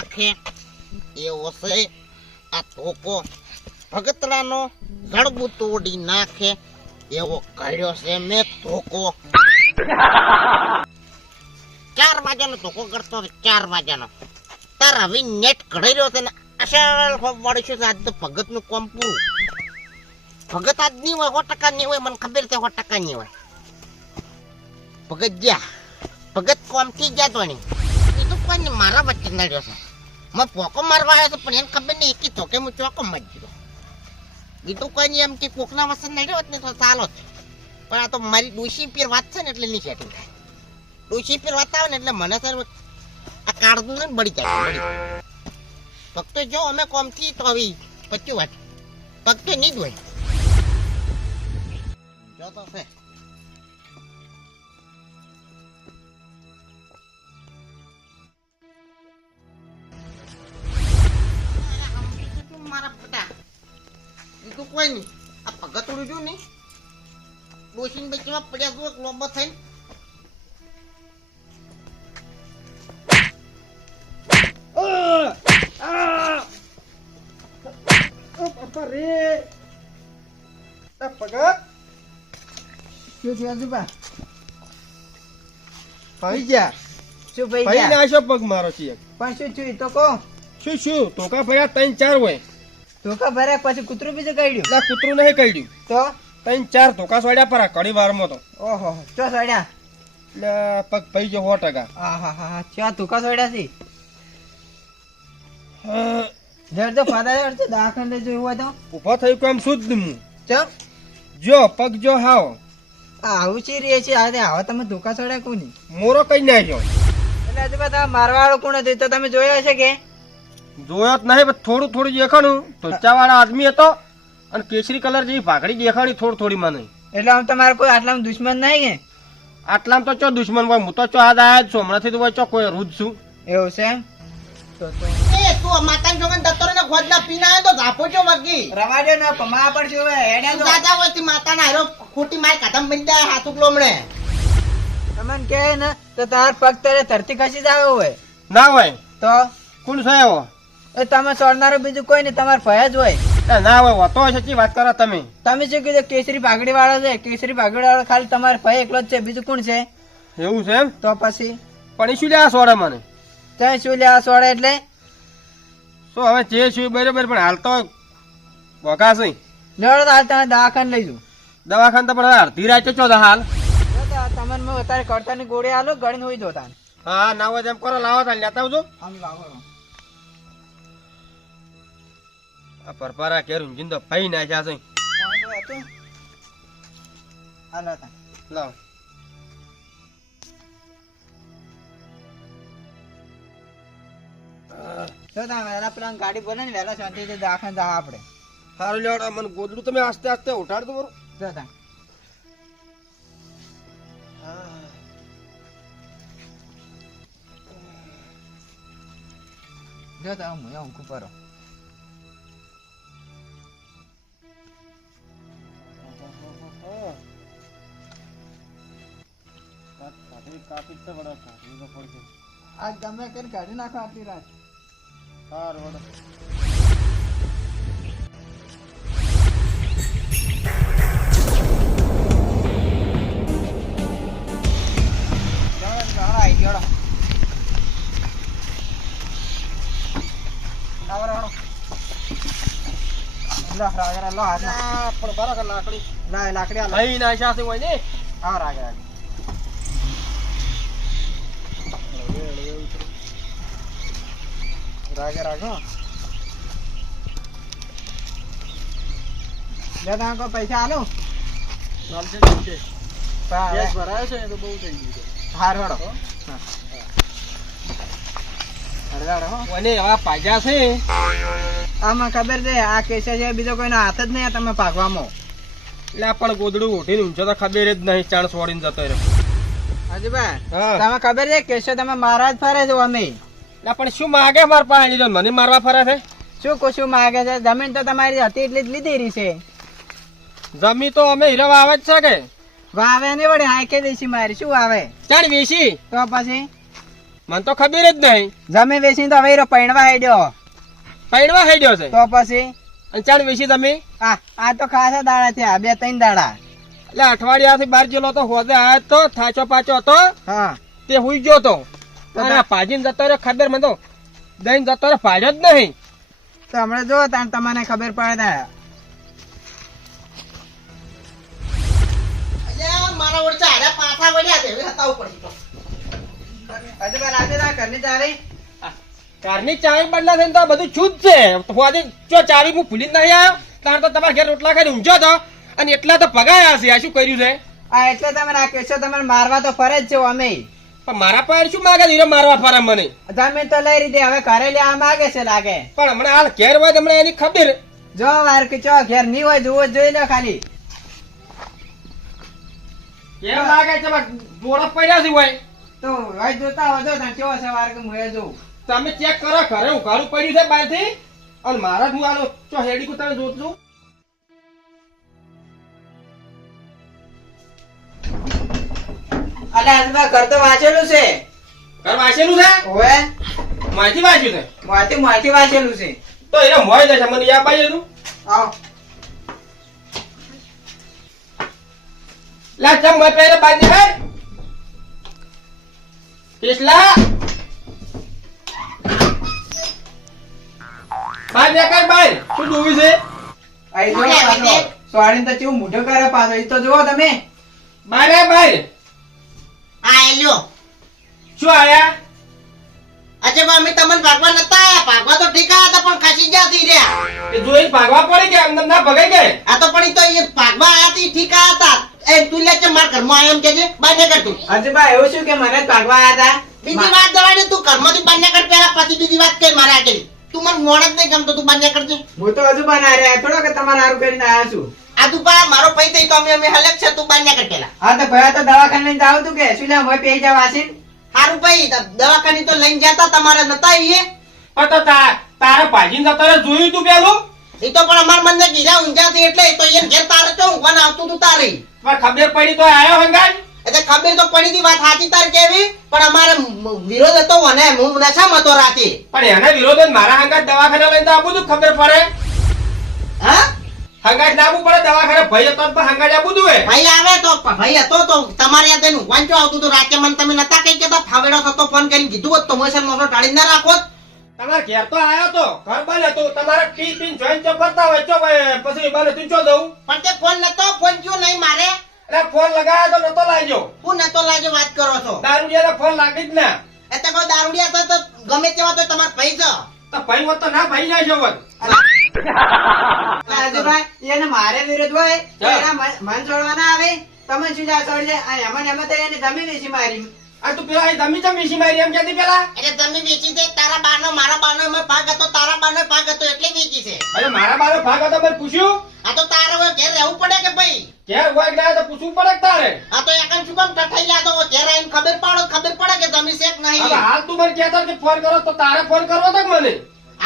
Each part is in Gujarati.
નાખે એવો છે આ ધોકો, ભગતરાનો જડબું તોડી નાખે એવો કર્યો છે મેં ધોકો. 4 વાગ્યાનો ધોકો કરતો 4 વાગ્યાનો. તાર હવે નેટ ઘડાઈ રહ્યો છે ને અસલ ખોબ વાળીશું છે. આજ તો ભગતનું કોમ પૂરું. ભગત આજ નહીં હોય, 100% નહીં હોય, મને ખબર છે 100% નહીં હોય. ભગત જ્યાં ભગત કોમ થી ગયા તો નહીં કીધું કોઈ ને મારા વચ્ચે નડ્યો છે. મેં પોકો મારવા આવ્યો છે પણ એને ખબર નહીં એકી ધોકે હું ચોકો મરી ગયો. કીધું કોઈ નહીં એમ કે કોકના વચ્ચે નડ્યો હોત ને તો ચાલો જ. પણ આ તો મારી ડોશી પીર વાત છે ને એટલે નહીં સેટિંગ થાય. ડોશી પીર વાત આવે ને એટલે મને સર આ કાળદું ને બળી જાય. ફક્ત જો અમે કોમથી તો આવી 25 વાત ફક્ત નહીં જ હોય. જો તો છે મારા પટા બીજું કોઈ નહીં. આ ભગત ઉડ્યું નહીં ડોશીને બચવા પડ્યા જો લોબો થઈને. પગ મારો છે પણ શું થયું તો કહો. શું ટોકા ભર્યા 3-4 હોય. ધોકા ભર્યા પછી કૂતરું બીજું કાઢ્યું? એટલે કૂતરું નહીં કાઢ્યું તો 3-4 ધોકા સોડ્યા પર ઘડી વારમાં તો. ઓહો ચો સોડ્યા? એટલે પગ ભાઈ ગયો 100%. હા ચા ધોકા સોડ્યા છે. જડતો ફાદા જડતો દાખલ જોયું હોય તો ઉભો થઈ કોમ શુદ્ધ હું ચમ જો પગ જો હાવ આવું છે રે છે. હવે તમે ધોકા સોડ્યા કોની? મોરો કઈ નાખ્યો. એટલે હજુ બધા મારવા વાળો કોણ હતો તો તમે જોયો હશે કે? જોયો જ નહીં, થોડું દેખાણું. ધોચા વાળા આદમી હતો અને કેસરી કલર જેવી ભાગડી દેખાણી થોડી મને. એટલે આમ તમારે કોઈ આટલામાં દુશ્મન નહીં કે? આટલામાં તો ચો દુશ્મન હોય, હું તો ચો આજ આયા જ છું હમણાંથી. તો હોય ચો કોઈ રૂજ છું. એવું છે એમ? એ તું માતાને જોગન દત્તરો ને ખોદલા પીને આવ્યો તો ઝાપો છો વગી રવાડ્યો ના પમા પણ જોવે હેડે તો દાદા હોય થી માતાના હારો ખોટી માર કાઢમ બંધા હાથુક લોમણે તમને કહે ને તો તાર પગ તરે ધરતી ખસી જ આવ્યો હોય. ના હોય તો કોણ છે એવો? એ તમે સોડનારો બીજું કોઈ નહીં, તમારે ભય જ હોય. ના હોય હોતો હોય સાચી વાત કરો તમે. તમે શું કીધું કેસરી પાઘડી વાળો છે? કેસરી પાઘડી વાળો ખાલી તમારે ભય એકલો જ છે, બીજું કોણ છે? એવું છે એમ? તો પછી પણ શું લ્યા સોડે મને? ત્યાં શું લેવા સોડે એટલે શું હવે જે છું બરાબર, પણ હાલ તો વગા છે. લેવડો તો હાલ તમે દવાખાને લઈ જાઉં. દવાખાને તો પણ હવે અડધી રાતે ચો હાલ. તમને હું અત્યારે કરતાની ગોળી આલો ગળીને હોઈ જોતા. હા ના હોય એમ કરો, લાવો તાર લેતા આવજો. આમ લાવો આ પરપારા ઘેર ઊંઘીને તો ભાઈ નાખ્યા છે. હાલો તા લાવ તો તમે વહેલા પેલા ગાડી બોલે ને વહેલા શાંતિથી દવાખાને જા આપણે. સારું લેવડા મને ગોદડું તમે આસ્તે આસ્તે ઉઠાડ દો બરો. જોતા જોતા હું કરો આજ ગમે કરીને કાઢી નાખો આટલી રાત. સારું લાકડી નાખ્યા છે હોય ને. હા રાગે રાગે રાગે રાગો લે તમે કોઈ પૈસા આલો ભરાય છે તો બહુ થઈ ગયું. હાર હડો એવા પાજા છે આમાં ખબર છે આ કેસે છે બીજો કોઈનો હાથ જ નહીં તમે ભાગવામાં. એટલે પણ ગોદડું ઉઠીને ઊંચો તો ખબર જ નહીં, ચાણ છોડીને જતો રહ્યો. હાજીભાઈ હા. તમે ખબર છે કેશો તમે મારા જ ફરે છો અમે. એટલે પણ શું માગે માર પાસે લીધો મને મારવા ફરે છે? શું કશું માગે છે? જમીન તો તમારી હતી એટલી જ લીધી રહી છે. જમી તો અમે હીરવા આવે જ છે કે વાવે ને વળી હાંકે દેશી મારી શું આવે ચાણ વેસી તો પછી મને તો ખબર જ નહીં. જમીન વેચીને તો હવે પૈણવા હેડ્યો પૈણવા હેડ્યો છે તો પછી અને ચાલ વેચી તમે આ તો ખાસા દાડા થયા 2-3 દાડા. એટલે અઠવાડિયાથી બહાર ગયેલો તો હોદે આયો તો થાચો પાચો હતો હા તે હુઈ ગયો તો તો અને ભાજીને જતો રહ્યો ખબર મને તો દઈને જતો રહ્યો ભાજ્યો જ નહીં. તો હમણાં જો તાણ તમને ખબર પડે. અલ્યા, મારા ઓળચા હારે પાછા વળ્યા છે હવે હતાવું પડશે તો. હજુ પેલા આજે તાર ઘરની ચાવી કારની ચાવી બદલા થઈને તો આ બધું છૂટ છે. હોદે જો ચાવી હું ભૂલી જ નહીં આવ્યો તાર તો તમારા ઘેર રોટલા ખાઈને ઊંઘ્યો હતો અને એટલા તો પગાયા હશે. આ શું કર્યું છે? એટલે તમે આ કેસો તમને મારવા તો ફરે જ છે અમે. પણ મારા પાસે શું માગે ધીરે મારવા ફરે મને? જમીન તો લઈ લીધી હવે ઘરે લેવા માંગે છે લાગે. પણ હમણાં હાલ ઘેર હોય તો હમણાં એની ખબર. જો વાર કે ચો ઘેર નહીં હોય જોવો જ જોઈ લો ખાલી. કેમ લાગે છે જોડા પડ્યા છે હોય તો હવે જોતા હોજો તાણ કેવો છે વાર કે હું એ જોઉં. તમે ચેક કરો ઘરે હું ઘરું પડ્યું છે બહારથી અને મારા હું આલો ચો હેડી કો તમે જોતું. અલે આજમાં ઘર તો વાંચેલું છે. ઘર વાંચેલું છે? ઓવે માહિતી વાંચ્યું છે મોટી વાંચેલું છે. તો એને મોય દે છે મને યાદ પાડેલું. આવ લા ચમ મત પહેરે બાજ નીકળ પેસલા બાજ નીકળ બાર શું જોવી છે? આઈ જો ઓલે પાછો. આવી દે. સોળીને તો કેવું મોઢું કરે પાછો. ઈ તો જુઓ તમે. બાર બાર આ એલ્યો શું આયા? અચ્છા પણ અમે તમને ભાગવા નતા આયા. ભાગવા તો ઠીક આયા હતા પણ ખસી જાતી રહ્યા. એ જોઈને ભાગવા પડી ગયા અંદર ના ભગાઈ ગયે. આ તો પણ ઈ તો એ ભાગવા આયા તી ઠીક આયા હતા. એ તું લે છે માર ઘરમાં આયો એમ કેજે બાર ને કર તું. હજુ બા એવું શું કે મને જ ભાગવા આયા હતા. બીજી વાત દવાડે તું ઘરમાંથી બાર ને કર પેલા પછી બીજી વાત કર મારે આગળ. તું મને મોણ જ નહીં ગમતો તું બાર ને કરજે. હું તો હજુ બના રહ્યા થોડો કે તમારે સારું કરીને આવ્યા છું. આ તું પા મારો પૈ થઈ તો અમે હલક છે તું બાર ને કર પેલા. હા તો ભયા તો દવાખાને લઈને જાવ તું કે શું લે મોય પેઈ જાવ આસીન. હારું ભાઈ દવાખાને તો લઈને જતા તમારે નતા આવીએ. પણ તો તારે ભાજીને જતો રહ્યો જોયું તું પેલું? એ તો પણ અમાર મને ગીરા ઊંઝા થી એટલે તો એને ઘેર તારે તો ઊંઘવાને આવતું તું તારે. પણ ખબર પડી તો આયો હંગાજ. એટલે ખબર તો પડી હતી વાત સાચી તાર કેવી પણ અમારે વિરોધ હતો અને હું નશામાં હતો રાતે. પણ એના વિરોધ જ મારા હંગાજ દવાખાને લઈને તો આપું તું ખબર પડે. હા હંગાજ ના આપવું પડે દવાખાને ભાઈ હતો તો હંગાજ આપવું તું. ભાઈ આવે તો ભાઈ હતો તો તમારે યાદ એનું વાંચો આવતું હતું રાતે મને તમે નતા કઈ કેતા ફાવેડો થતો ફોન કરીને કીધું હોત તો મોસમ મોસો ટાળી ના રાખો. તમારે ઘેર તો આયો તો ઘર બંધ હતું તમારે પી પીને જોઈન ચો ફરતા હોય ચો પછી બને તું ચો જવું. પણ તે ફોન નતો ફોન કયો નહીં મારે. એટલે ફોન લગાવ્યો તો નતો લાગ્યો. હું નતો લાગ્યો વાત કરો છો. દારૂડિયાને ફોન લાગી જ ના. એટલે કોઈ દારૂડિયા તો ગમે તેવા તો તમારે ભાઈ છો. તો ભાઈ હોત તો ના ભાઈ ના જો હોત. રાજુભાઈ એને મારે વિરોધ હોય તો હા. એના મન છોડવા ના આવે. તમે શું જા છોડજે આ એમાં ને એમાં તો એને જમીન વેચી મારી. આ તું પેલા જમી ચમ વીસી મારી એમ કહેતી પેલા. એટલે તમે વેચી દે તારા બાનો મારા બાનો એમાં ભાગ હતો તારા બાનો ભાગ હતો એટલે વેચી છે. અરે મારા બારો ભાગ હતો મેં પૂછ્યું. આ તો તારે હવે ઘેર રહેવું પડે કે ભાઈ. ઘેર હોય ના તો પૂછવું પડે કે તારે. આ તો એકન શું કામ ટઠાઈ લાતો ઘેર આવીને ખબર પડે કે જમી છે કે હવે નહીં. હાલ તું મને કહેતો કે ફોન કરો તો તારે ફોન કરવો તો કે મને.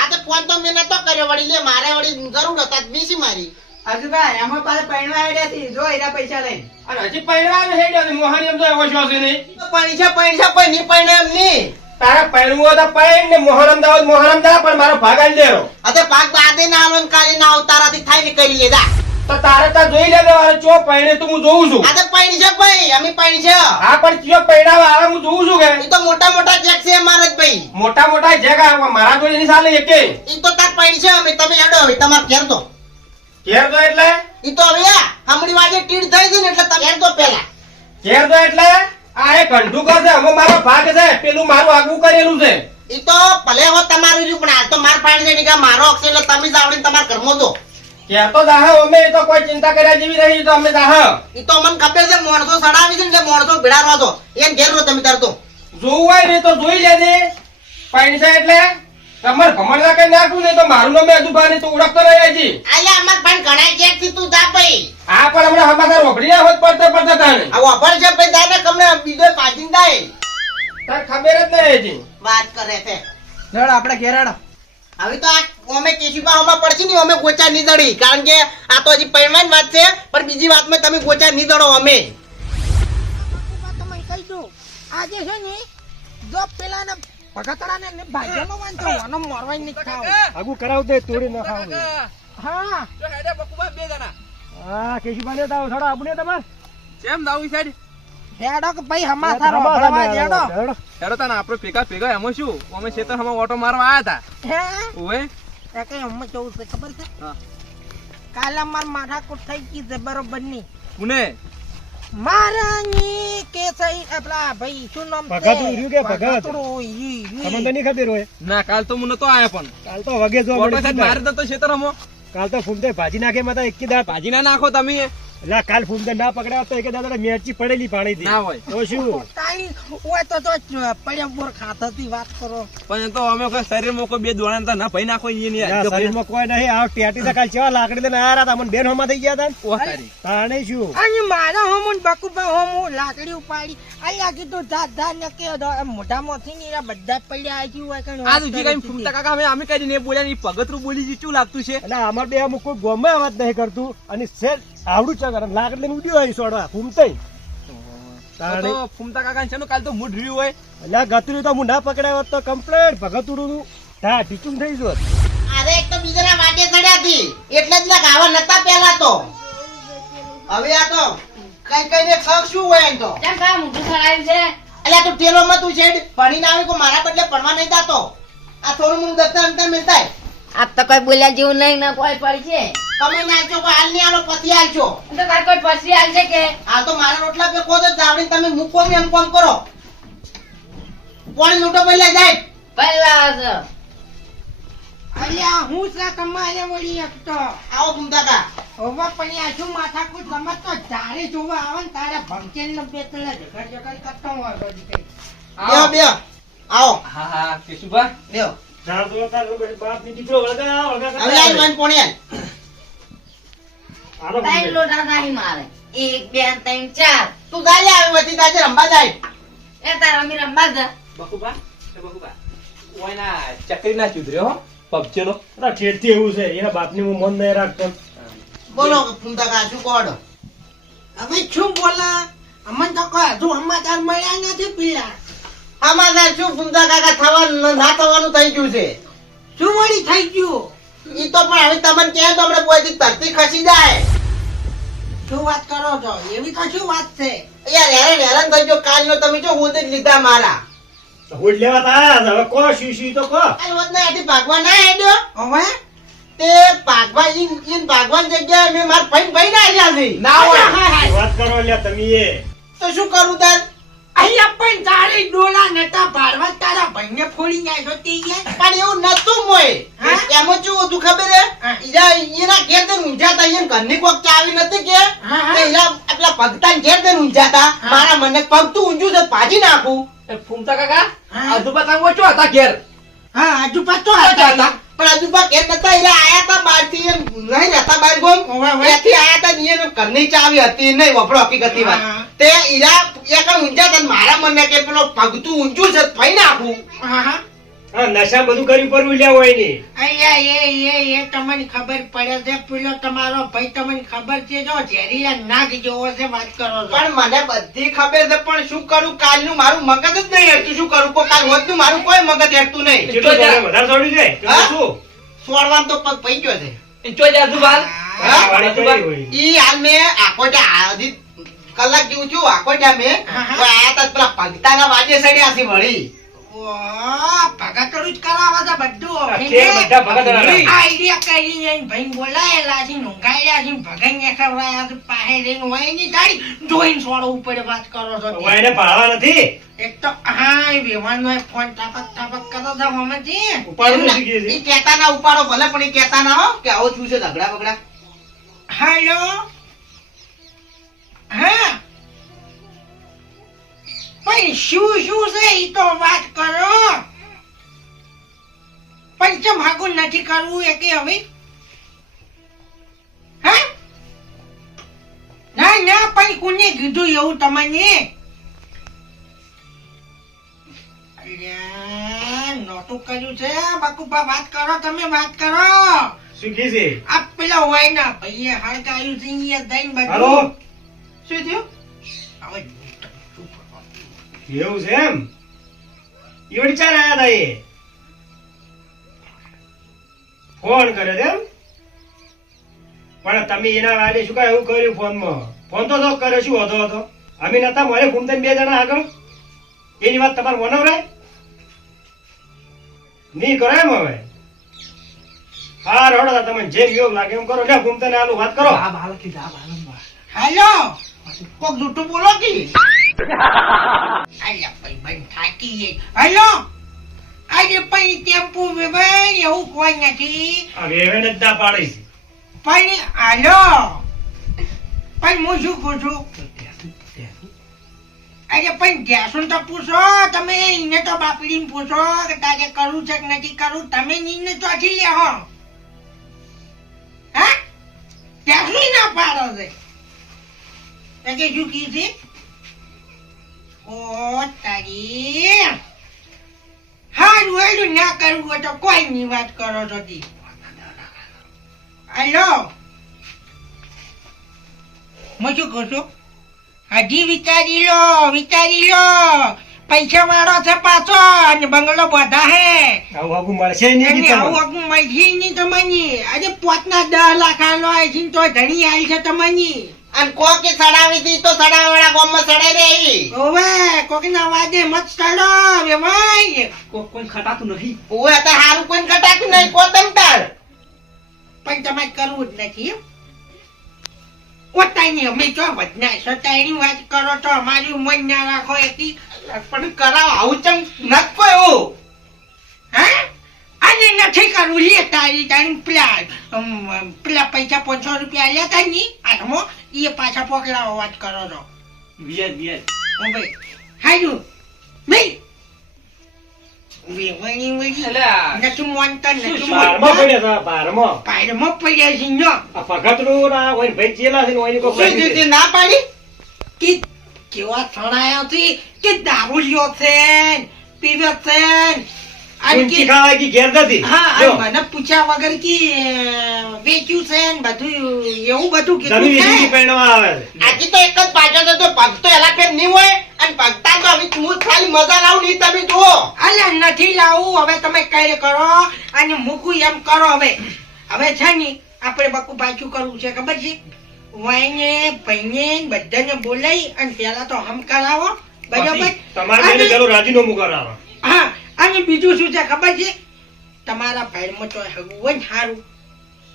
આ તો ફોન તો મેં નતો કર્યો વળી લે મારે વળી જરૂર હતા વેચી મારી. રાજુભાઈ એમાં પાછા પૈણવા આઈડિયા થી જો એના પૈસા લઈને. અને હજી પૈણા ને હેડ્યો મોહન એમ તો એવો છો છે નહીં. પૈસા પણ નહીં પણ એમ નહીં. તારે પૈણવું હોય તો પૈણ ને મોહન અમદાવાદ પણ મારો ભાગ આલી દેરો. આ તો ભાગ બાદે ના આલો ને કાલે ના અવતારાથી થાય ને કરી લેતા. તો તારે ત્યાં જોઈ લેજો અરે ચો પૈણે તું હું જોઉં છું. આ તો પૈણી છે ભાઈ અમે પૈણી છે. હા પણ ચિયો પૈણાવા આવે હું જોઉં છું કે. એ તો મોટા મોટા જેક છે અમારા જ ભાઈ. મોટા મોટા જગા મારા જોડે નહીં ચાલે એકે. એ તો તાર પૈણી છે અમે તમે હેડો હવે તમારે ઘેર તો. ઘેર તો એટલે એ તો હવે હમણી વાગે ટીડ થઈ છે ને એટલે તમે ઘેર તો પેલા. ઘેર તો એટલે આ એક ઘંટું કરશે અમે મારો ભાગ છે પેલું મારું આગવું કરેલું છે. એ તો ભલે હો તમારું રહ્યું પણ હાલ તો માર પાણી છે કે મારો અક્ષર એટલે તમે જ આવડીને તમારા ઘરમાં તો. ઘેર તો દાહ અમે તો કોઈ ચિંતા કર્યા જેવી રહી તો અમે દાહ. એ તો મને ખબર છે માણસો સડાવી છે ને એટલે માણસો ભેડાડવા તો એમ ઘેર રહો તમે તાર તો. જોવું હોય ને તો જોઈ લેજે પૈસા એટલે તમારે ભમણલા કઈ નાખું ને તો મારું નામ અજુભાની તો ઓળખતો નહીં હજી. આયા અમાર ભાઈ ઘણા જેક થી તું જા ભાઈ. હા પણ હમણાં હમાસર વભડી હોત પડતા તાને. આ વાપર છે ભાઈ દાદા કમને બીજો પાછીન દાય. તાર ખબર જ નહીં હજી. વાત કરે છે. ચલો આપણે ઘેર હેડો. હવે તો આ અમે કેશુબામાં પડશે ને અમે ગોચા નહીં દડી કારણ કે આ તો હજી પૈણવાની વાત છે પણ બીજી વાતમાં તમે ગોચા નહીં દડો અમે. તમને કહી દઉં આજે છે ને જો પેલા ને ભગતડાને ને ભાજેલો વાંચો આનો મોરવાઈ નહીં ખાવ આગુ કરાવ દે તોડી ન ખાવ હા જો હેડે બકુબા બે જણા હા કેશુભાઈ ને દાવ થોડા આબુને તમાર કેમ દાવી સાઈડ હેડો કે ભાઈ હમાથા રવા હેડો હેડો તાને આપણે ભેગા એમાં શું અમે ખેતર હમણાં ઓટો મારવા આયા હતા હે ઓએ એ કઈ હમ કેવું છે ખબર છે હા કાલે માર માથાકૂટ થઈ ગઈ છે બરોબર ની પુને મારાની કે સહી આપલા ભાઈ શું નામ છે ભગત ઉર્યું કે ભગત? ભગતડું ઈ. તમને નહીં ખબર હોય ના કાલ તો મને તો આયા પણ કાલ તો વગે જો ઓટો સાઈડ મારે તો ખેતર હમો કાલ તો ફૂમતે ભાજી નાખે માતા એક દાંત ભાજી ના નાખો તમે એટલે કાલ ફૂમતે ના પકડ્યા તો એક દાંત મેરચી પડેલી પાણીથી ના હોય તો શું કાઈ ઓય તો પડ્યા બોર ખાતાથી વાત કરો પણ તો અમે કોઈ શરીરમાં કોઈ બે દોણા તો ના ભાઈ નાખો ઈ ની ના, શરીરમાં કોઈ નહીં આ ટેટી તો કાલ ચેવા લાકડી લઈને આયા હતા મને બેન હોમાં થઈ ગયા હતા ઓ તારી તાણે શું અને મારા હોમુન બકુબા હોમુ લાકડી ઉપાડી આયા કીધું ધા ને કે મોઢામાંથી ની બધા પડ્યા આવી હોય કઈ આ દુજી કઈ ફૂમતા કાકા અમે કઈ ને બોલ્યા ની પગતરું બોલી જીચું લાગતું છે એટલે અમાર બે અમુક કોઈ ગોમે અવાજ નહીં કરતું અને સેટ આવડું ચા કરે લાકડી લઈને ઉડ્યો હોય સોડવા ફૂમતે તાણે તો ફૂમતા કાકા છે કાલ તો મૂડ રહ્યું હોય એટલે ગતુરી તો હું ના પકડાયો હોત તો કમ્પ્લેટ ભગતુડું ઢા ટીચું થઈ જોત અરે એક તો બીજાના વાટે ચડ્યા હતી એટલે જ લાગ આવા નતા પેલા તો હવે આ તો કઈ કઈ ને ખવ શું હોય એમ તો કેમ કા મોટું સડાયું છે અલ્યા તું ટેલો માં તું છેડ ભણી ના આવી કો મારા બદલે ભણવા નહીં જાતો આ થોડું મને દફતર અંતર મિલતા હે આ તો કોઈ બોલ્યા જેવું નહીં ના કોઈ પડી છે તમે નાચો કોઈ હાલ નહીં આલો પછી આલજો તો કાલ કોઈ પછી હાલ છે કે આ તો મારા રોટલા પે કોદો જાવડી તમે મૂકો મે એમ કોમ કરો કોણ લૂટો પહેલા જાય પહેલા જ અલ્યા હું છે તમારે વળી એક તો આવો ગુમદાકા હોવા પણ આ શું માથા કોઈ સમજ તો જારે જોવા આવે ને તારે ભંકેલ ને બેતલા જગર જગર કરતો હોય બધી કઈ બેહો બેહો આવો હા હા કેશુભા બેહો જાણ તો તાર બાપ ની દીકરો વળગા હવે આઈ વન પોણિયા આલો ત્રણ લોટા નહીં મારે 1 2 3 4 તું ગાલે આવી હતી તાજે રંબા જાય એ તારા મી રંબા જ બકુબા ઓયના ચકરી ના ચુધર્યો હો પબચેલો ઠેરથી એવું છે એના બાપની હું મન નહીં રાખતો બોલો ફૂમતા કા શું કોડો હવે શું બોલા અમન તો કહે તું સમાચાર મળ્યા નથી પીલા સમાચાર શું ફૂમતા કાકા થવાનું ના થવાનું થઈ ગયું છે શું વળી થઈ ગયું ઈ તો પણ હવે તમને કહે તો આપણે કોઈ ધરતી ખસી જાય શું વાત કરો છો એવી તો શું વાત છે યાર હેરાન થઈ ગયો કાલનો તમે જો હું જ લીધા મારા હોડ લેવા તા હવે કો શીશી તો કો કાલ વધના આથી ભાગવા ના હેડ્યો હવે તે ભાગવા ઈન ભાગવાન જગ્યાએ મે માર ભાઈ ના આવ્યા છે ના હોય. વાત કરો લ્યા તમે એ તો શું કરું તાર અહીંયા પણ તારે ડોલા નતા ભારવા તારા ભાઈને ફોડી નાખ્યો તે પણ એવું નતું મોય એમાં શું હતું ખબર હે એના ઘેર તે ઊંઝાતા અહીંયા ઘરની કોક ચાવી નથી કે તે એના આપલા ભગતાન ઘેર તે ઊંઝાતા મારા મને પગ તું ઊંઝું છે ભાજી નાખું એ ફૂમતા કાકા આજુબા તાંગો ચો હતા ઘેર હા આજુબા તો હતા હતા. પણ આજુબા ઘેર નતા એલા આયા તા બહારથી એમ નહીં રહેતા બહાર ગોમ ત્યાંથી આયા તા ને એનો ઘરની ચાવી હતી નહીં વફડો હકીકતની વાત તે ઈરા એક ઊંઝા તા મારા મને કે પેલો પગ તું ઊંચું છે ફઈ નાખું હા નશા બધું કરી પરવું લ્યા હોય ને એ તમને ખબર પડે છે પેલો તમારો ભાઈ તમને ખબર છે જો ઝેરીલા નાગ જેવો છે વાત કરો પણ મને બધી ખબર છે પણ શું કરું કાલનું મારું મગજ જ નહીં હેડતું શું કરું કાલ હોતનું મારું કોઈ મગજ હેડતું નહીં કેટલું તારે વધારે છોડી દે હા? શું સોળવામ તો પગ પઈ ગયો છે ચો જા આજુબા હા? વાળી કરી હોય ઈ હાલ મેં આકોટા આધી કલાક જેવું છું આકોટા મેં આયા તા પેલા પગતાના વાજે સડ્યા છે વળી ભગતરું જ કરાવે છે બધું બધા ભગત રાણી. આઈડિયા કરીને ભાઈ બોલાયેલા છે ઊંઘાયેલા છે ભગાઈને ખવડાયા છે પાસે રહીને હોય ની તારી જોઈને સોડો ઉપર વાત કરો છો હવે એને પાડવા નથી એક તો હા એ વેવાનનો એક ફોન ટાપક ટાપક કરો છો હમણાંથી ઉપાડવું શીખીએ છે. ઈ કહેતા ના ઉપાડો ભલે પણ ઈ કહેતા ના હો કે આવો છું છે ઝઘડા બગડા હાલો હા પણ શું શું છે ઈ તો વાત કરો પંચમ હાગું નથી કરવું એ કે હવે હા ના ના પણ કોને કીધું એવું તમને અલ્યા નોટું કર્યું છે બાકુબા વાત કરો તમે વાત કરો શીખી છે આ પેલા હોય ના ભાઈએ હળગાયું છે અહીંયા દઈને હાલો બધું શું થયું હવે એવું છે એમ ઈવડી ચાર આયા તા એ ફોન કર્યો તેમ પણ તમે એના વાડે શું કાંઈ એવું કર્યું ફોનમાં ફોન તો કર્યો શું હતો અમે નતા મને ઘૂમતા બે જણા આગળ એની વાત તમારે મનવરાય નહીં કરો એમ હવે હા રડો તમે જેમ યોગ લાગે એમ કરો લે ઘૂમતા ને આલું વાત કરો હેલો કોક જૂઠું બોલો કે અલ્યા ભાઈ બંધ થાકી ગઈ હેલો આજે પછી ટેમ્પુ ભાઈ એવું કોઈ નથી આ વેવેને જ ના પાડી છે પણ હાલો પણ હું શું કહું છું અરે પણ ગેસું તો પૂછો તમે એને તો બાપડીને પૂછો કે તારે કરવું છે કે નથી કરવું તમે નીને ચોથી લે હો હા ગેસું ના પાડો છે કે શું કીધી ઓ તારી હારું હારું ના કરવું હોય તો કોઈ ની વાત કરો છો તી હાલો હું શું કહું છું હજી વિચારી લો પૈસા વાળો છે પાછો અને બંગલો બધા હે આવું આગું મળશે નહીં અને તમને. આવું આગું મળશે નહીં તમને આજે 5 લાખ આલો છે તો ધણી આવી છે તમને અને કોકે સડાવી દી તો સડાવાળા ગામમાં સડે રે ઓવે કોકના વાદે મત સડો રે ભાઈ કોઈ ખટાતું નથી ઓવે તો હારું કોઈ કટાતું નહીં કોતમ તાર પણ તમારે કરવું જ નથી કોતાની અમે જો વધના સતાઈની વાત કરો તો અમારું મન ના રાખો એથી પણ કરાવ આવું ચમ નત કોઈ હા અને નથી કરવું લે તારી પેલા પૈસા 500 રૂપિયા લેતા ની આઠમો એ પાછા પકડાવો વાત કરો છો વ્યાજ ઓ ભાઈ હાયું નહીં વેવણી વળી અલા. નથી મોનતા નથી બારમાં પડ્યા હતા, બારમાં. પાયરમાં પડ્યા છે નો આ ફગતનું ના હોય ને ભાઈ ચેલા છે ને હોય ને કોઈ શું કીધું ના પાડી કે કેવા છણાયા છે કે દારૂ લ્યો છે પીવ્યો છે અને ઊંચી કે ખાવાય કે ઘેર નથી. હા જો, અને મને પૂછ્યા વગર કે વેચ્યું છે ને બધું એવું બધું જમીન કીધું વીજળી છે પહેરવા આવે છે. આજે તો એક જ પાછળ તો પગ તો એલા ફેર નહીં હોય અને પગતા તો હવે તું ખાલી મજા લાવ નહીં તમે જુઓ અલ્યા નથી લાવું હવે તમે કઈ કરો અને મૂકું એમ કરો હવે છે ને આપણે બકુ પાછું કરવું છે ખબર છે વાઈને ભાઈને બધાને બોલાવી અને પેલા તો હમ કરાવો બરાબર પછી તમારે બેને અને- પેલું રાજીનામું કરાવો. હા અને બીજું શું છે ખબર છે તમારા ભાઈમાં તો હગું હોય ને સારું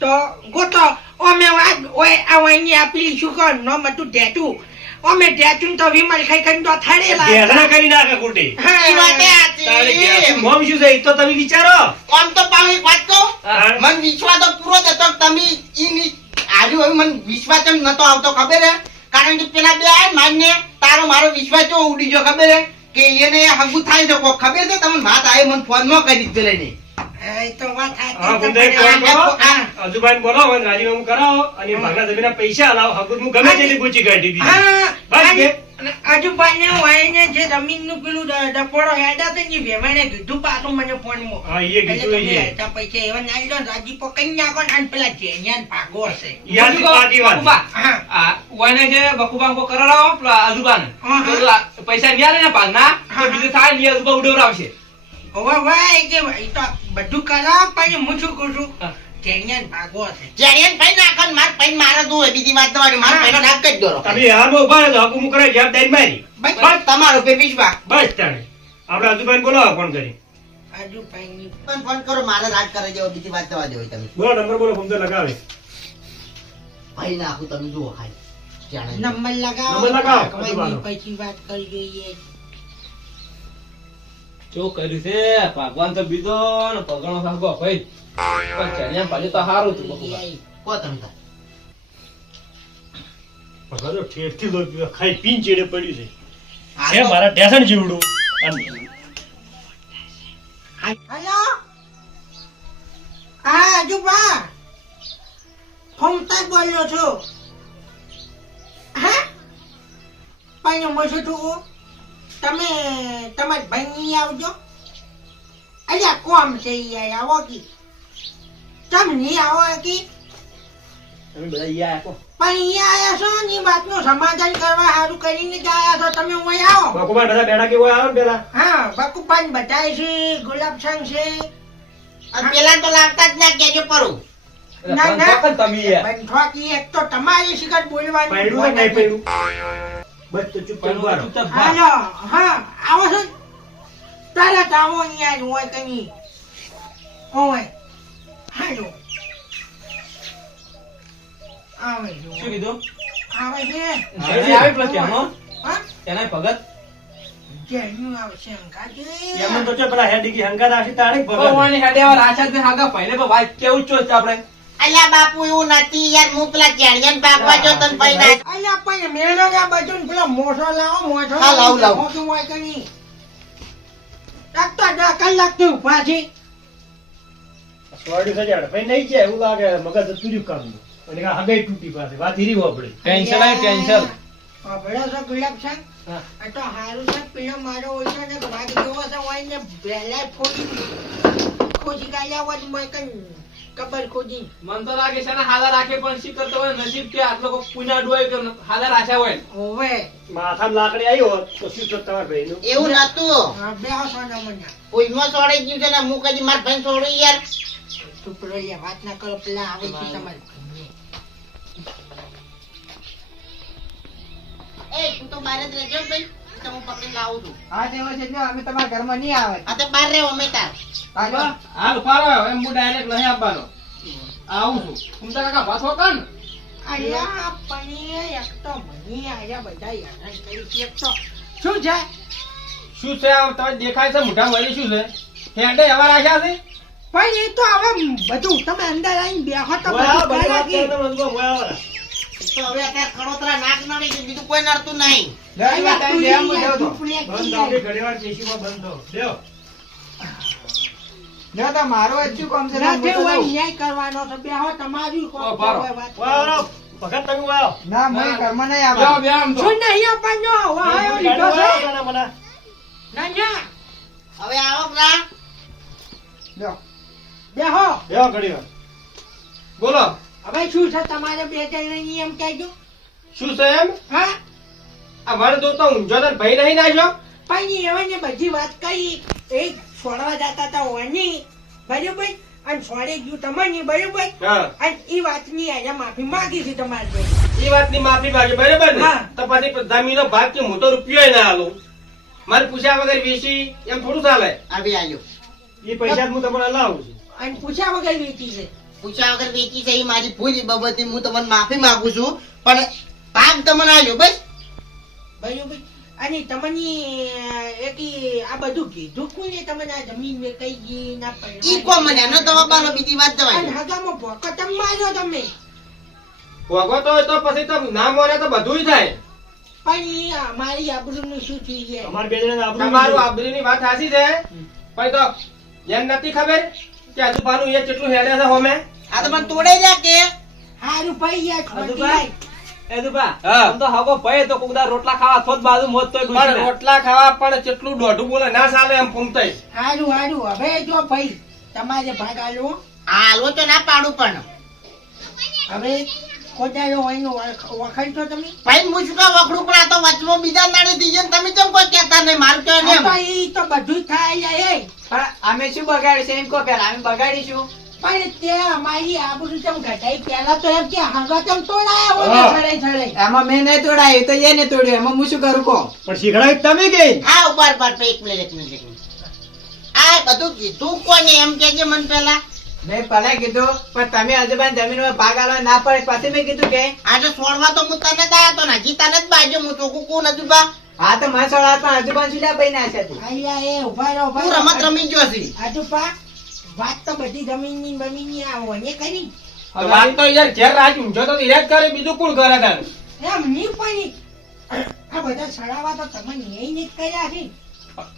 તો ગોતો અમે આ વાઈની આપેલી શું કર નો મતું ઢેટું અમે ઢેટું તો વિમલ ખાઈ ખાઈ તો થાળેલા ઢેસણા કરી નાખે ખોટી. હા એ વાતે તારે સાચી ગેસનું મોમ શું છે એ તો તમે વિચારો. આમ તો પાછી એક વાત કહું હા. મન વિશ્વાસ તો પૂરો જ હતો કે તમે ઈ આજુ હવે મને વિશ્વાસ એમ નતો આવતો ખબર હે કારણ કે પેલા બે આય માન્ય તારો મારો વિશ્વાસ તો ઉડી ગયો ખબર હે કે એને હગું થાય છે કોક ખબર છે તમને વાત આવે મને ફોન ન કરી પેલે નહીં એ તો વાત હા, ગુંદાઈ ફોન કરો. આજુબાજુ બોલાવો અને રાજીનામું કરાવો અને ભાગના જમીનના પૈસા લાવો. હગું હું ગમે તેટલી પૂછી કાઢી દીધી. બસ કે? આજુબાજુ વાયને જે જમીનનું પેલું ડપોડો હેડા છે ને વેવાણે કીધું પાછું મને ફોનમાં હા, એ કીધું એ. હેડા પૈસા એવા નાઈ દો રાજી પકડી નાખો ને અને પેલા જેન્યાન ભાગો હશે યાદ પાકી વાત. બકુબા, હા આ ઓયને જે બકુબા કો કરાવો પેલા આજુબાને હા, હા. તો આ પૈસા ન્યા લે ને પાછના તો હા, બીજું થાય ને એ આજુબા ઉડવરાવશે હવે ભાઈ કે એ તો બધું કરા પણ હું શું કહું છું હા. જેન્યાન ભાગો હશે જેન્યાન ભાઈ નાખો ને માર ભાઈ મારે દો બીજી વાત તમારી માર ભાઈનો નાક જ દોરો તમે હારમાં ઉભા રહો તો હગું હું કરાવી જવાબદારી મારી. બસ તમારો પે વિશ્વાસ બસ તાણે. આપણે આજુબાજુ બોલાવો ફોન કરી. આજુ ભાઈ ફોન કરો મારે રાજ કરે જેવો બીજી વાત જવા દેવો તમે બોલો નંબર બોલો ફોન તો લગાવે. ભાઈ નાખું તમે જુઓ ખાલી નંબર લગાવો નંબર લગાવો, ભાઈ આજુબાજુ. પછી વાત કરી જોઈએ શું કર્યું છે ભગવાન તો બીજો ને પગણો સાગો ભાઈ પણ ચણિયા ભાજી તો સારું હતું બકુબા કો તમે તાર. ભગવાન તો ઠેઠથી લોહી ખાઈ પીને ચેડે પડ્યું છે. આ છે તો- મારા ઢેસણ જેવડું. અને હેલો હા આજુબા ફોનતા બોલ્યો છો હા પણ હું શું છું તમે તમારા ભાઈ આવજો અલ્યા કોમ છે યાર આવો કી તમે નહીં આવો કી તમે બધા અહીંયા આયા કો. પણ અહીંયા આયા છો ને એ વાતનું સમાધાન કરવા સારું કરીને જ આયા છો તમે અહીં આવો બાકુમાર બધા બેડા કેવો આવે ને પેલા હા બકુપાન બધાય છે ગુલાબસંગ છે અને પેલા તો લાવતા જ ના કેજો પડું. ના, ના. પણ તમે યાર બંધવાકી એક તો તમારી શિકાર બોલવાની પૈડું કે નહીં પૈડું બસ તો ચૂપ ચાપ ઉભા રહો. હાલો હા આવો છો ને? તરત આવો અહીંયા જ હોય કઈ હોય હાલો આવે જો. શું કીધું આવે છે હવે આવી પેલો ત્યાંનો હા ત્યાંના ભગત જેનું આવે છે અંકાજી એમને તો છે પેલા હેડીકી હંગાત આશી તાણી ભગત. ભગવાનની હાડે આવા રાશા જ હાગા ભાઈને પણ વાત કેવું ચોસ આપણે અલ્યા બાપુ એવું નથી યાર, હું પેલા ચેડિયાને ભાગવા જો તને પૈ ના અલ્યા પણ મેળો ને આ બધું પેલો મોટો લાવો મોટો હા, લાવું, લાવું. મોટું હોય કે નહીં તો 10 કલાક થી ઉભા છે સોરડી સજાડે ભાઈ નહીં છે એવું લાગે મગજ તુર્યું કામ અને કા હગાઈ તૂટી પાસે વાત હીરી આપણે ટેન્શન આવી ટેન્શન ભેળો છે ગુલાબ છે હા. આ તો હારું છે પેલો મારો હોય છે ને ભાગ જેવો છે હોય ને પહેલા ખોજી કાઢ્યા હોય ને કઈ કબર ખોજી મન તો લાગે છે ને હાલા રાખે પણ શી કરતો હોય નસીબ કે આટલો કો પુના ડોય કે હાલા રાશા હોય હોવે માથામાં લાકડી આવી હોત તો શું તો તમારા ભાઈનું એવું નતું. હા બે સોના મને કોઈમાં સોડે ગયું છે ને હું કદી માર ભાઈ સોડું યાર. તું પેલો યાર વાત ના કરો પેલા આવે છે તમારે એ તું તો બહાર જ રહેજો ભાઈ, તો હું પકડીને લાવું છું. હા તેવો છે જો અમે તમારા ઘરમાં નહીં આવે આ તો બહાર રહેવો અમે તાર. હાલો. હાલ ફારો એમ હું ડાયરેક્ટ નહીં આપવાનો આવું છું तुमचा કાકા પાછો કાન અલ્યા પણ એક તો મને આયા બધા યાર કરી છે એક તો શું છે શું છે આ તમે દેખાય છે મોઢા વળી શું છે હેડે હવા રાખ્યા છે પણ એ તો હવે બધું તમે અંદર આવીને બેહો તો વાહ, બધું બધી વાત કરાવી. કરીને મનમાં વાહ. તો હવે અત્યારે ખડોતરા નાક નડી છે, બીજું કોઈ નડતું નહીં. દરેક ટાઈમ લેવા મૂક્યો હતો. દુપલી બંધ થાઓ, બે ઘડીવાર પેશીમાં બંધ થાઓ. બેહો. જો તો મારું જ શું કામ છે ના, નથી હું તો હોય જાઉં. ન્યાય કરવાનો તો બેહો તમારી કોમ ઓ, ભારો. હોય વાત. વાહ, ભગત તમે વાહ. ના હું ઘરમાં નહીં બ્યા આવે બ્યા આમ તો શું નહીં આપવાનો વાહ લીધો ગાડી વાહ, છે ગાના મને. ના ના હવે આવો રા. લ્યો. બેહો બેહો ઘડીવાર. બોલો હવે શું છે તમારે બે જણ નિયમ કહેજો શું છે એમ હા અમારે તો ઊંઝો તો ભાઈ નહીં નાખ્યો પણ હવે ને બધી વાત કરી એક છોડવા જતા હતા ઓની બરોબર અને છોડે ગયું તમને બરોબર હા અને એ વાતની આજે માફી માંગી છે તમારી જોડે. એ વાતની માફી માંગે બરાબર ને હા. તો પછી જમીનનો ભાગ કે હું તો રૂપિયો ના આલું મારે પૂછ્યા વગર વેચી એમ થોડું ચાલે આવી આલ્યો. એ પૈસા હું તમને લાવું છું અને પૂછ્યા વગર વેચી છે પૂછ્યા વગર વેચી છે એ મારી ભૂલ એ બાબતે હું તમને માફી માંગુ છું, પણ ભાગ તમને આલ્યો બસ. બરોબર અને તમને એક ઈ આ બધું કીધું કોને તમને આ જમીન વેચાઈ ગઈ ના ઈ કો મને એનો જવાબ બીજી વાત અને જવાય. હગામાં ભોકો તમે માર્યો તમે ભોગવતો હોય તો પછી તો ના મોરે તો બધુંય થાય પણ ઈ અમારી આબરૂનું શું થઈ જાય અમારે બે જણા તમારું આબરૂની વાત સાચી છે પણ તો એમ નથી ખબર કે આજુબાજુ એ કેટલું હેડે છે હોમે આ તો મને તોડે જા કે હારું ભાઈ યાર છોડી અદુભાઈ. જાય. એ દુબા હા. આમ તો હગો ભય તો કોકદા રોટલા ખાવા થોત બાજુ મોત તોય પણ ડૂસી ના. રોટલા ખાવા પણ કેટલું દોઢું બોલે ના ચાલે એમ ફૂમતાઈ હારું હારું હવે જો ભાઈ તમારે ભાગ આલો હાલો તો ના પાડું, પણ હવે ખોટાયો હોય નું વખાણશો તમે ભાઈ હું શું કામ વખડું, પણ આ તો વચમાં બીજા નાડે દીજે ને તમે કેમ કોઈ કહેતા નહીં, મારું તો આ એમ. તો ઈ તો બધું થાય જાય એ. પણ અમે શું બગાડીશું એમ કહો પેલા અમે બગાડીશું પણ તે અમારી આબરૂ ચમ ઘટાઈ પેલા તો એમ કે હંગા ચમ તોડાયા હોય હા. છડે છડે એમાં મેં નહીં તોડાયું તો એને તોડ્યું એમાં હું શું કરું કહો પણ શીખડાવી તમે ગઈ હા ઉપાર પાર એક મિનિટ એક મિનિટ એક મિનિટ. આ બધું કીધું કોને એમ કેજે મને પેલા. મેં પહેલા કીધું પણ તમે આજુબાજુ જમીનમાં ભાગ આલવા ના પડે પછી મેં કીધું કે આજે છોડવા તો હું તને જ આયો તો ને, હજી તને જ બાજુ હું ચોખ્ખું કોણ હતું બા. હા તો મને સોડા પણ આજુબાજુ શું ભાઈ ના છે તું આયા એ ઉભા રહો હું રમત રમી ગયો છે. આજુ પા વાત તો બધી જમીનની બમીનની આ વને કરી વાત તો યાર ઘેર રાજ ઊંઝો તો યાદ કરે બીજું કોણ કરે તારે એમ નહીં પણ આ બધા સડાવા તો તમે ન્યાય ને જ કર્યા છે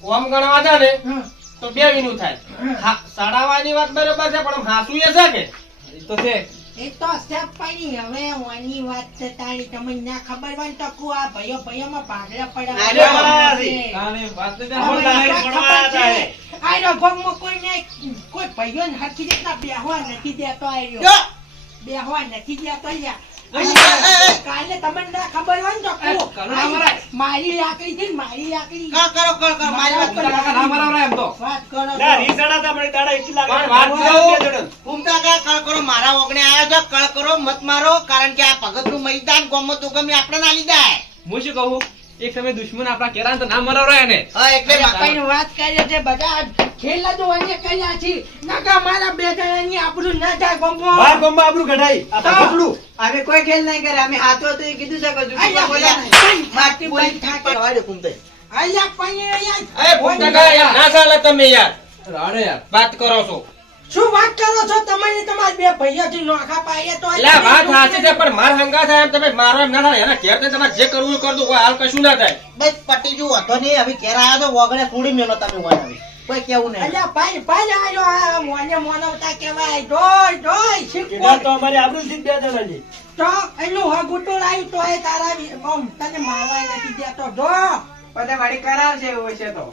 ઓમ ગણવા છે ને હં. તો બે વિનું થાય હા સાડાવાની વાત બરોબર છે પણ હાસુ એ છે કે એ તો છે એ તો સ્ટેપ પાડી હવે વાની વાત છે તારી તમને ના ખબર હોય ને તો કુ આ ભાઈઓ ભાઈઓમાં ભાગલા પડ્યા અરે વાહ, તાણે વાત તો હવે ત્યાં એક હોય. વાત ખબર છે, આયરો ગામમાં કોઈને કોઈ ભાઈઓને હરખી રીતના બેહવા નથી દેતો આયરો. જો બેહવા નથી ગયા તો લ્યા. એ, એ. કાલે તમને ના ખબર હોય ને તો કહો. કાનો ના મરાય. મારી લાકડી છે ને, મારી લાકડી. કર મારી વાત કરો. કાકા ના મરાવરાય એમ તો. વાત કરો છો. પણ વાત કહું, ઘૂમતા કળ કરો, મારા ઓગણે આવ્યા છો, કળ કરો, મત મારો, કારણ કે આ ભગતનું મેદાન ગોમો તો ગમે આપણે ના લીધા હે. હું શું કહું એક સમય દુશ્મન આપણા કેરા તો ના મરાવરાય ને. હા, એટલે કઈ વાત કરીએ છે બધા ખેલા તો વાંચે કર્યા છે. નકા મારા બે જણાની આપણું ના થાય ગમો. અમે કોઈ ખેલ નહીં કરે, અમે હાથો તો એ કીધું છે કે અલ્યા, બોલ્યા માટી બોલી થાકે. અલ્યા, પણ એ ફૂમતા યાર ના ચાલે તમે યાર રાડે યાર. વાત કરો છો. શું વાત કરો છો તમે ને તમારા બે ભાઈઓથી નોખા પાડ્યા તો એટલે આ વાત સાચી છે પણ માર હંગા થાય એમ તમે મારો એમ ના થાય એના ઘેર ને તમારે જે કરવું એ કરી દો, કોઈ હાલ કશું ના થાય. બસ પટી જુ હતો નહીં, હવે ઘેર આવ્યા તો વગડે છોડી મેલો તમે વણ હવે. કોઈ કેવું નહીં. અલ્યા ભાઈ ભાઈ આયો આ મોને મોનવતા કહેવાય. ડોય ડોય શીખવો તો એનું હગુટો લાવ્યું તો એ તારા આમ તને મારવાય નથી દેતો. ડો બધા વાડી કરાવશે એવું છે તો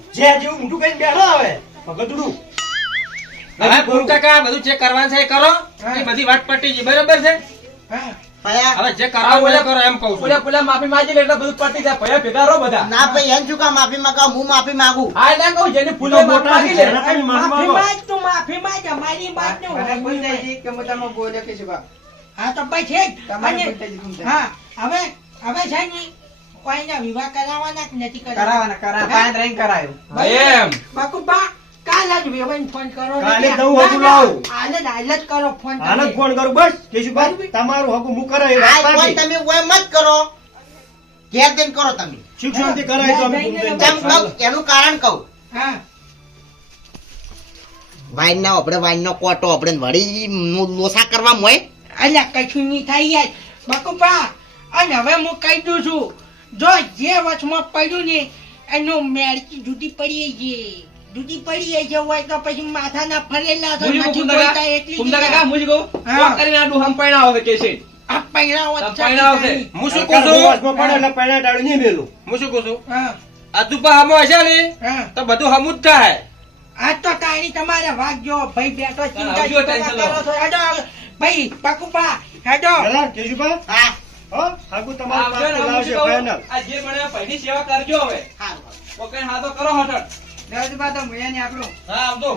હવે ફૂમતા કા બધું જે કરવાનું છે એ કરો. એ બધી વાત પટી ગઈ બરાબર છે. હા ભયા, હવે જે કરાવું એ કરો એમ કહું છું. પુલા પુલા માફી માંગી લે એટલે બધું પતી જાય. ભયા ભેગા રહો બધા. ના ભાઈ એમ શું કામ માફી માંગો, હું માફી માંગુ. હા એટલે કહું જેને પુલા માફી માંગી લે. માફી માંગ તું માફી માંગ. અમારી વાત ને મને ભૂલ થઈ ગઈ કે હું તમે બોલ્યો કે શું બા. હા તો ભાઈ છે જ. તમારે અને ભૂલ થઈ ગઈ ભૂમતા. હા હવે છે ને કોઈના વિવાહ કરાવવાના કે નથી કરાવવાના પાંચ રહીને કરાયું. એમ બાકુબા કાલ જ વેવાઈને ફોન કરો. કાલે દઉં હતું લાવું. હાલ જ કરો ફોન. આને જ ફોન કરું બસ કેશુભાઈ તમારું હકુ હું કરાય આ કોઈ તમે ઓય મત કરો, ઘેર જઈને કરો તમે. શિક્ષણથી કરાય તો અમે ભૂમતાઈને કેમ કહું? એનું કારણ કહું. હા વાઈનના આપણે વાઈનનો કોટો આપણે વળી લોસા કરવા મોય. અલ્યા કશું નહીં થાય યાર બાકુબા. અને હવે હું કહી દઉં છું, જો જે વચમાં પડ્યું ને એનું મેળકી જુદી પડી છે. જુદી પડી છે હોય તો પછી માથાના ફરેલા તો મુજી નથી પુમતા બોલતા કા એટલી પુમતા જ કાકા મુજી કહું હા. કોક કરીને આડું હમ પૈણા આવે કે છે. આ પૈણાઓ જ આ પૈણાઓ છે. હું શું કહું છું વાસમાં પડે એટલે પૈણા ડાળું નહીં મેલું. હું શું કહું છું હા આ તુપા હમો હશે ને હા તો બધું હમું જ થાય. આ તો તારી તમારે વાગજો ભાઈ બેઠો ચિંતા આવજો ચિંતા ટેન્શન કરો છો. હેડો ભાઈ બાકુબા હેડો. પેલા કેશુભાઈ હા હો હકુ તમારું આવજો ને, પાસે હું લાવશે શું કહું? ફાઇનલ. આ જે બને પૈની સેવા કરજો હવે. સારું. કોકને હાથો કરો હટટ. દેવજી બા તો મુયા ને આપણું હા આવજો.